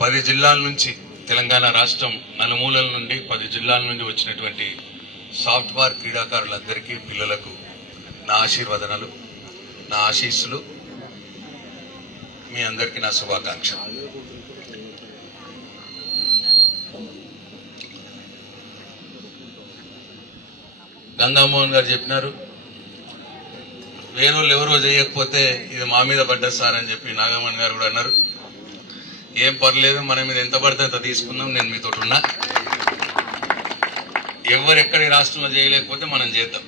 పది జిల్లాల నుంచి తెలంగాణ రాష్ట్రం నలుమూలల నుండి పది జిల్లాల నుండి వచ్చినటువంటి సాఫ్ట్వేర్ క్రీడాకారులందరికీ పిల్లలకు నా ఆశీర్వదనలు నా ఆశీస్సులు మీ అందరికీ నా శుభాకాంక్షలు. గంగామోహన్ గారు చెప్పినారు వేరే ఎవరో చేయకపోతే ఇది మా మీద పడ్డది సార్ అని చెప్పి నాగమోహన్ గారు కూడా అన్నారు. ఏం పర్లేదు మన మీద ఎంత పడితే అంత తీసుకుందాం నేను మీతో ఉన్నా. ఎవరు ఎక్కడి రాష్ట్రంలో చేయలేకపోతే మనం చేద్దాం.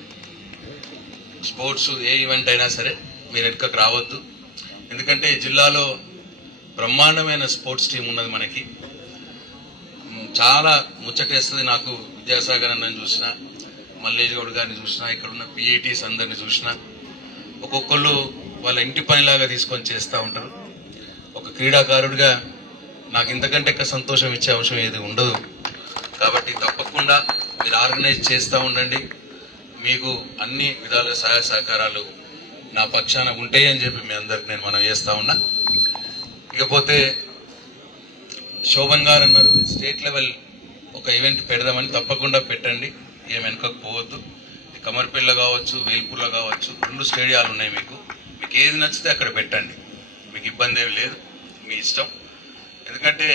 స్పోర్ట్స్ ఏ ఈవెంట్ అయినా సరే మీరు ఎక్కడికి రావద్దు. ఎందుకంటే జిల్లాలో బ్రహ్మాండమైన స్పోర్ట్స్ టీం ఉన్నది మనకి. చాలా ముచ్చటేస్తుంది నాకు విద్యాసాగర్ అన్నని చూసిన మల్లేష్ గౌడ్ గారిని చూసిన ఇక్కడ ఉన్న పిఏటీస్ అందరిని చూసిన. ఒక్కొక్కళ్ళు వాళ్ళ ఇంటి పనిలాగా తీసుకొని చేస్తూ ఉంటారు. ఒక క్రీడాకారుడిగా నాకు ఇంతకంటే ఎక్కువ సంతోషం ఇచ్చే అంశం ఏది ఉండదు. కాబట్టి తప్పకుండా మీరు ఆర్గనైజ్ చేస్తూ ఉండండి. మీకు అన్ని విధాల సహాయ సహకారాలు నా పక్షాన ఉంటాయి అని చెప్పి మీ అందరికి నేను మనం వేస్తూ ఉన్నా. ఇకపోతే శోభన్ గారు అన్నారు స్టేట్ లెవెల్ ఒక ఈవెంట్ పెడదామని తప్పకుండా పెట్టండి. ఏం వెనకకు పోవద్దు. కమర్పిల్ల కావచ్చు వేల్పూర్లో కావచ్చు రెండు స్టేడియాలు ఉన్నాయి మీకు. మీకు ఏది నచ్చితే అక్కడ పెట్టండి. మీకు ఇబ్బంది ఏమి లేదు. మీ ఇష్టం. ఎందుకంటే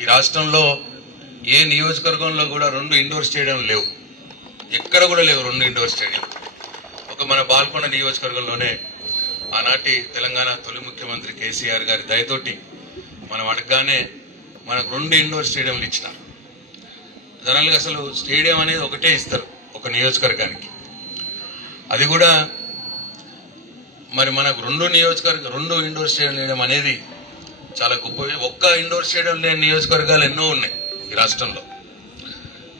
ఈ రాష్ట్రంలో ఏ నియోజకవర్గంలో కూడా రెండు ఇండోర్ స్టేడియం లేవు. ఎక్కడ కూడా లేవు రెండు ఇండోర్ స్టేడియం. ఒక మన బాల్కొండ నియోజకవర్గంలోనే ఆనాటి తెలంగాణ తొలి ముఖ్యమంత్రి కేసీఆర్ గారి దయతోటి మనం అడగగానే మనకు రెండు ఇండోర్ స్టేడియంలు ఇచ్చినారు. జనరల్గా అసలు స్టేడియం అనేది ఒకటే ఇస్తారు ఒక నియోజకవర్గానికి. అది కూడా మరి మనకు రెండు నియోజకవర్గ రెండు ఇండోర్ స్టేడియం అనేది చాలా గొప్పవి. ఒక్క ఇండోర్ స్టేడియం లేని నియోజకవర్గాలు ఎన్నో ఉన్నాయి ఈ రాష్ట్రంలో.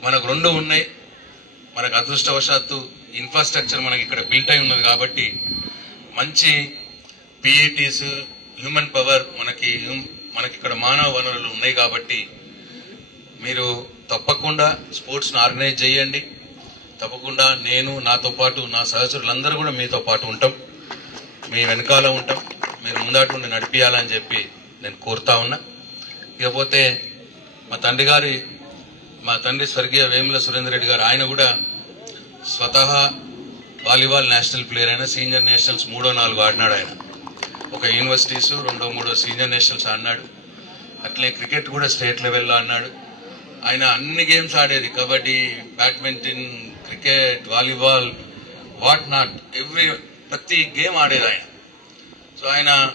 మనకు రెండు ఉన్నాయి. మనకు అదృష్టవశాత్తు ఇన్ఫ్రాస్ట్రక్చర్ మనకి ఇక్కడ బిల్ట్ అయి ఉన్నది కాబట్టి మంచి పిఈటీస్ హ్యూమన్ పవర్ మనకి హ్యూమ్- మనకి ఇక్కడ మానవ వనరులు ఉన్నాయి కాబట్టి మీరు తప్పకుండా స్పోర్ట్స్ను ఆర్గనైజ్ చేయండి. తప్పకుండా నేను నాతో పాటు నా సహచరులందరూ కూడా మీతో పాటు ఉంటాం. మీ వెనకాల ఉంటాం. మీరు ముందాటు ఉండి చెప్పి నేను కోరుతా ఉన్నా. ఇకపోతే మా తండ్రి గారి మా తండ్రి స్వర్గీయ వేముల సురేందర్ రెడ్డి గారు ఆయన కూడా స్వతహా వాలీబాల్ నేషనల్ ప్లేయర్ అయినా సీనియర్ నేషనల్స్ మూడో నాలుగు ఆడినాడు ఆయన. ఒక యూనివర్సిటీస్ రెండో మూడో సీనియర్ నేషనల్స్ ఆడినాడు. అట్లే క్రికెట్ కూడా స్టేట్ లెవెల్లో ఆడినాడు. ఆయన అన్ని గేమ్స్ ఆడేది. Kabaddi badminton cricket volleyball what not every ప్రతి గేమ్ ఆడేది ఆయన. సో ఆయన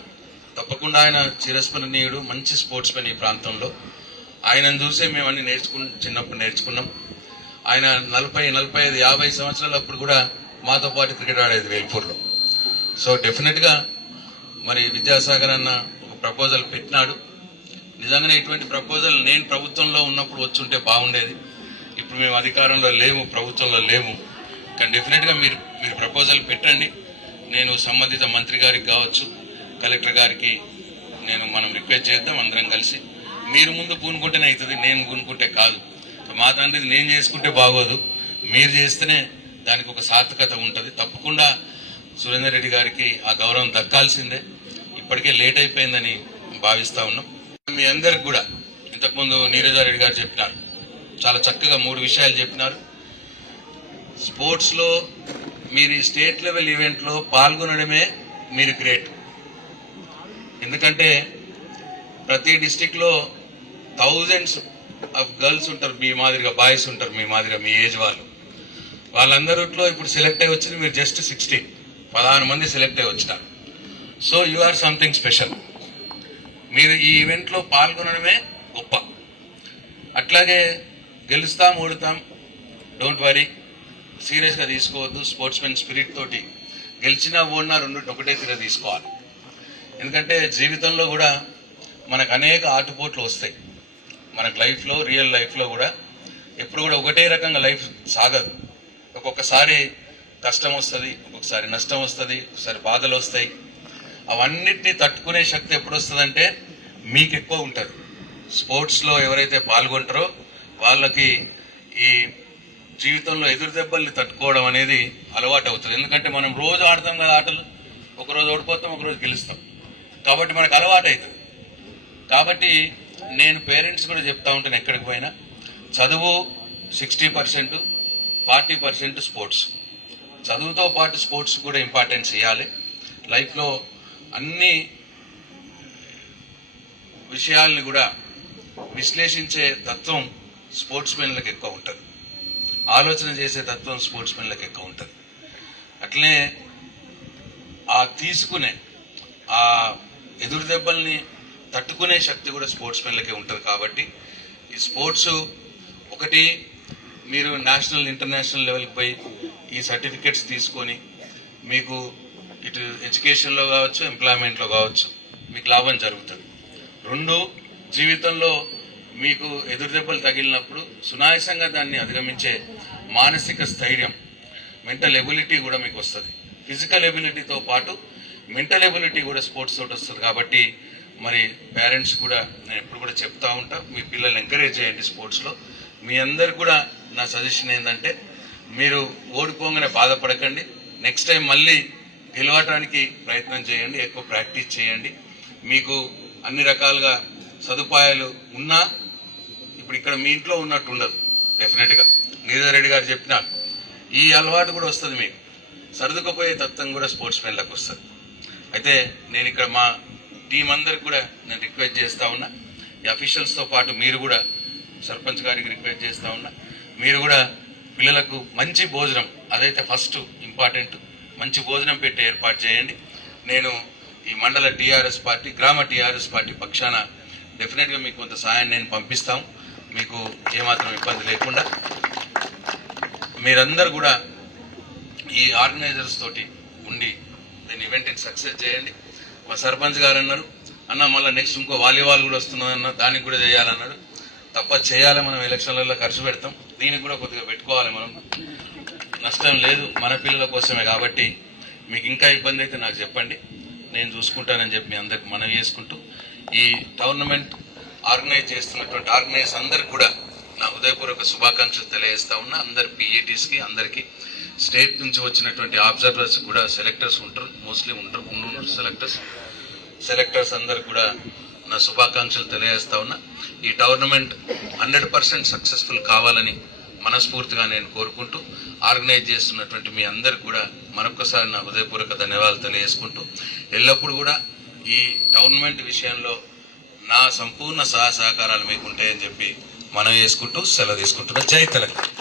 తప్పకుండా ఆయన చిరస్మరణీయుడు మంచి స్పోర్ట్స్ మెన్ ఈ ప్రాంతంలో. ఆయనను చూసే మేము అన్ని నేర్చుకు చిన్నప్పుడు నేర్చుకున్నాం. ఆయన నలభై నలభై ఐదు యాభై సంవత్సరాలప్పుడు కూడా మాతో పాటు క్రికెట్ ఆడేది వేల్పూర్లో. సో డెఫినెట్గా మరి విద్యాసాగర్ అన్న ఒక ప్రపోజల్ పెట్టినాడు. నిజంగానే ఇటువంటి ప్రపోజల్ నేను ప్రభుత్వంలో ఉన్నప్పుడు వచ్చుంటే బాగుండేది. ఇప్పుడు మేము అధికారంలో లేము ప్రభుత్వంలో లేము. కానీ డెఫినెట్గా మీరు మీరు ప్రపోజల్ పెట్టండి. నేను సంబంధిత మంత్రి గారికి కావచ్చు కలెక్టర్ గారికి నేను మనం రిక్వెస్ట్ చేద్దాం అందరం కలిసి. మీరు ముందు పూనుకుంటేనే అవుతుంది నేను పూనుకుంటే కాదు. మా తండ్రిది నేను చేసుకుంటే బాగోదు. మీరు చేస్తేనే దానికి ఒక సార్థకత ఉంటుంది. తప్పకుండా సురేందర్ రెడ్డి గారికి ఆ గౌరవం దక్కాల్సిందే. ఇప్పటికే లేట్ అయిపోయిందని భావిస్తా ఉన్నాం. మీ అందరికి కూడా ఇంతకుముందు నీరజారెడ్డి గారు చెప్పినారు. చాలా చక్కగా మూడు విషయాలు చెప్పినారు. స్పోర్ట్స్లో మీరు ఈ స్టేట్ లెవెల్ ఈవెంట్లో పాల్గొనడమే మీరు గ్రేట్. ఎందుకంటే ప్రతి డిస్టిక్లో థౌజండ్స్ ఆఫ్ గర్ల్స్ ఉంటారు మీ మాదిరిగా బాయ్స్ ఉంటారు మీ మాదిరిగా మీ ఏజ్ వాళ్ళు. వాళ్ళందరిలో ఇప్పుడు సెలెక్ట్ అయ్యి వచ్చింది మీరు జస్ట్ సిక్స్టీన్ పదహారు మంది సెలెక్ట్ అయ్యి వచ్చినారు. So you are something special మీరు ఈ ఈవెంట్లో పాల్గొనడమే గొప్ప. అట్లాగే గెలుస్తాం ఓడుతాం డోంట్ వరీ సీరియస్గా తీసుకోవద్దు స్పోర్ట్స్ మెన్ స్పిరిట్ తోటి. గెలిచినా ఓడినా రెండు ఒకటే తీర తీసుకోవాలి. ఎందుకంటే జీవితంలో కూడా మనకు అనేక ఆటుపోట్లు వస్తాయి. మనకు లైఫ్లో రియల్ లైఫ్లో కూడా ఎప్పుడు కూడా ఒకటే రకంగా లైఫ్ సాగదు. ఒక్కొక్కసారి కష్టం వస్తుంది ఒక్కొక్కసారి నష్టం వస్తుంది ఒకసారి బాధలు వస్తాయి. అవన్నిటినీ తట్టుకునే శక్తి ఎప్పుడు వస్తుందంటే మీకు ఎక్కువ ఉంటుంది. స్పోర్ట్స్లో ఎవరైతే పాల్గొంటారో వాళ్ళకి ఈ జీవితంలో ఎదురు దెబ్బల్ని తట్టుకోవడం అనేది అలవాటు అవుతుంది ఎందుకంటే మనం రోజు ఆడతాం కదా ఆటలు ఒకరోజు ఓడిపోతాం ఒకరోజు గెలుస్తాం. కాబట్టి మనకు అలవాటు అవుతుంది కాబట్టి నేను పేరెంట్స్ కూడా చెప్తా ఉంటాను ఎక్కడికి పోయినా. చదువు sixty percent forty percent sports. చదువుతో పాటు స్పోర్ట్స్ కూడా ఇంపార్టెన్స్ ఇవ్వాలి లైఫ్లో అన్ని విషయాల్ని కూడా విశ్లేషించే తత్వం స్పోర్ట్స్ మెన్లకు ఎక్కువ ఉంటుంది. ఆలోచన చేసే తత్వం స్పోర్ట్స్ మెన్లకు ఎక్కువ ఉంటుంది. అట్లనే ఆ తీసుకునే ఆ ఎదురు దెబ్బల్ని తట్టుకునే శక్తి కూడా స్పోర్ట్స్ మెన్లకే ఉంటుంది కాబట్టి ఈ స్పోర్ట్స్ ఒకటి మీరు నేషనల్ ఇంటర్నేషనల్ లెవెల్కి పోయి ఈ సర్టిఫికెట్స్ తీసుకొని మీకు ఇటు ఎడ్యుకేషన్లో కావచ్చు ఎంప్లాయ్మెంట్లో కావచ్చు మీకు లాభం జరుగుతుంది. రెండు జీవితంలో మీకు ఎదురు దెబ్బలు తగిలినప్పుడు సునాయాసంగా దాన్ని అధిగమించే మానసిక స్థైర్యం మెంటల్ ఎబిలిటీ కూడా మీకు వస్తుంది. ఫిజికల్ ఎబిలిటీతో పాటు మెంటల్ ఎబిలిటీ కూడా స్పోర్ట్స్ తోటి వస్తుంది కాబట్టి మరి పేరెంట్స్ కూడా నేను ఎప్పుడు కూడా చెప్తా ఉంటా మీ పిల్లల్ని ఎంకరేజ్ చేయండి స్పోర్ట్స్లో మీ అందరికి కూడా నా సజెషన్ ఏంటంటే మీరు ఓడిపోగానే బాధపడకండి. నెక్స్ట్ టైం మళ్ళీ గెలవటానికి ప్రయత్నం చేయండి ఎక్కువ ప్రాక్టీస్ చేయండి. మీకు అన్ని రకాలుగా సదుపాయాలు ఉన్నా ఇప్పుడు ఇక్కడ మీ ఇంట్లో ఉన్నట్టు ఉండదు డెఫినెట్గా గిరిధర్ రెడ్డి గారు చెప్పిన ఈ అలవాటు కూడా వస్తుంది మీకు. సర్దుకుపోయే తత్వం కూడా స్పోర్ట్స్ మెన్లకు వస్తుంది. అయితే నేను ఇక్కడ మా టీం అందరికి కూడా నేను రిక్వెస్ట్ చేస్తూ ఉన్నా. ఈ అఫీషియల్స్తో పాటు మీరు కూడా సర్పంచ్ గారికి రిక్వెస్ట్ చేస్తూ ఉన్నా. మీరు కూడా పిల్లలకు మంచి భోజనం అదైతే ఫస్ట్ ఇంపార్టెంట్ మంచి భోజనం పెట్టి ఏర్పాటు చేయండి. నేను ఈ మండల టీఆర్ఎస్ పార్టీ గ్రామ టీఆర్ఎస్ పార్టీ పక్షాన డెఫినెట్గా మీకు కొంత సహాయం నేను పంపిస్తాం. మీకు ఏమాత్రం ఇబ్బంది లేకుండా. మీరందరూ కూడా ఈ ఆర్గనైజర్స్ తోటి ఉండి దీని ఈవెంట్ని సక్సెస్ చేయండి. మా సర్పంచ్ గారు అన్నారు అన్న మళ్ళీ నెక్స్ట్ ఇంకో వాలీబాల్ కూడా వస్తున్నదన్న దానికి కూడా చేయాలన్నాడు. తప్ప చేయాలి మనం ఎలక్షన్లలో ఖర్చు పెడతాం. దీనికి కూడా కొద్దిగా పెట్టుకోవాలి మనం. నష్టం లేదు మన పిల్లల కోసమే కాబట్టి మీకు ఇంకా ఇబ్బంది అయితే నాకు చెప్పండి. నేను చూసుకుంటానని చెప్పి మీ అందరికి మనవి చేసుకుంటూ ఈ టోర్నమెంట్ ఆర్గనైజ్ చేస్తున్నటువంటి ఆర్గనైజ్ అందరికి కూడా నా హృదయపూర్వక శుభాకాంక్షలు తెలియజేస్తా ఉన్నా. అందరి పిఏటీస్కి అందరికీ స్టేట్ నుంచి వచ్చినటువంటి ఆబ్జర్వర్స్ కూడా సెలెక్టర్స్ ఉంటారు. మోస్ట్లీ ఉంటారు. ఉండు సెలెక్టర్స్ సెలెక్టర్స్ అందరు కూడా నా శుభాకాంక్షలు తెలియజేస్తా ఉన్నా. ఈ టోర్నమెంట్ హండ్రెడ్ పర్సెంట్ సక్సెస్ఫుల్ కావాలని మనస్ఫూర్తిగా నేను కోరుకుంటూ ఆర్గనైజ్ చేస్తున్నటువంటి మీ అందరికి కూడా మరొకసారి నా హృదయపూర్వక ధన్యవాదాలు తెలియజేసుకుంటూ ఎల్లప్పుడూ కూడా ఈ టోర్నమెంట్ విషయంలో నా సంపూర్ణ సహా సహకారాలు మీకు ఉంటాయని చెప్పి మనం చేసుకుంటూ సెలవు తీసుకుంటున్నా జై తెలంగాణ.